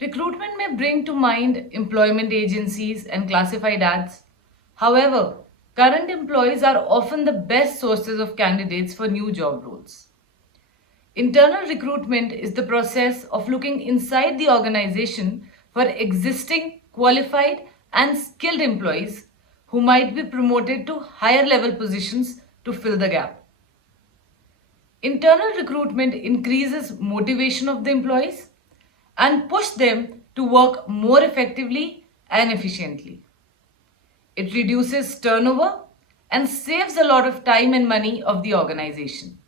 Recruitment may bring to mind employment agencies and classified ads. However, current employees are often the best sources of candidates for new job roles. Internal recruitment is the process of looking inside the organization for existing, qualified, and skilled employees who might be promoted to higher level positions to fill the gap. Internal recruitment increases motivation of the employees and push them to work more effectively and efficiently. It reduces turnover and saves a lot of time and money of the organization.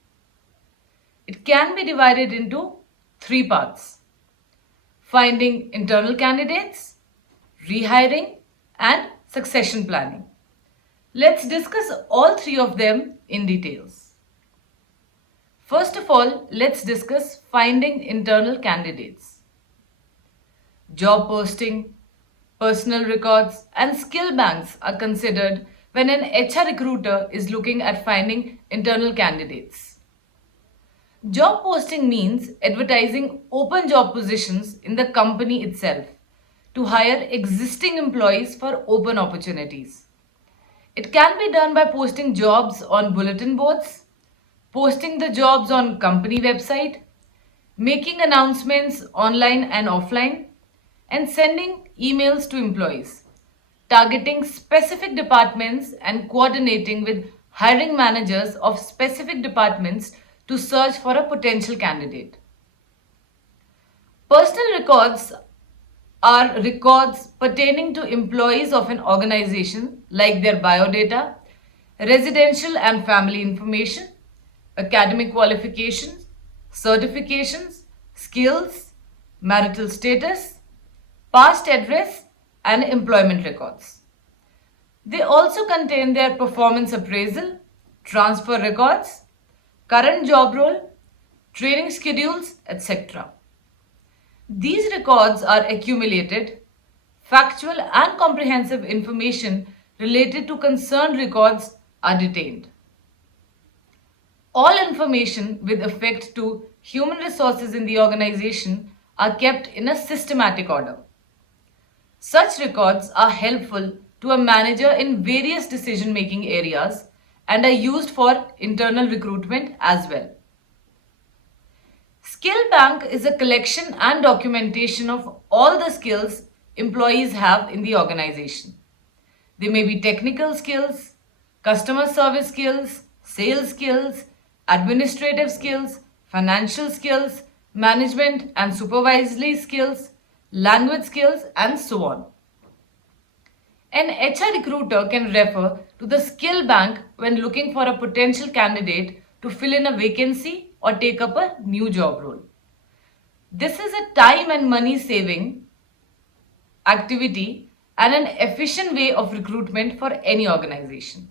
It can be divided into three parts: finding internal candidates, rehiring, and succession planning. Let's discuss all three of them in details. First of all, let's discuss finding internal candidates. Job posting, personal records, and skill banks are considered when an HR recruiter is looking at finding internal candidates. Job posting means advertising open job positions in the company itself to hire existing employees for open opportunities. It can be done by posting jobs on bulletin boards, posting the jobs on company website, making announcements online and offline, and sending emails to employees, targeting specific departments and coordinating with hiring managers of specific departments to search for a potential candidate. Personal records are records pertaining to employees of an organization like their biodata, residential and family information, academic qualifications, certifications, skills, marital status, past address, and employment records. They also contain their performance appraisal, transfer records, current job role, training schedules, etc. These records are accumulated. Factual and comprehensive information related to concerned records are detained. All information with effect to human resources in the organization are kept in a systematic order. Such records are helpful to a manager in various decision-making areas and are used for internal recruitment as well. Skill Bank is a collection and documentation of all the skills employees have in the organization. They may be technical skills, customer service skills, sales skills, administrative skills, financial skills, management and supervisory skills, language skills, and so on. An HR recruiter can refer to the skill bank when looking for a potential candidate to fill in a vacancy or take up a new job role. This is a time and money saving activity and an efficient way of recruitment for any organization.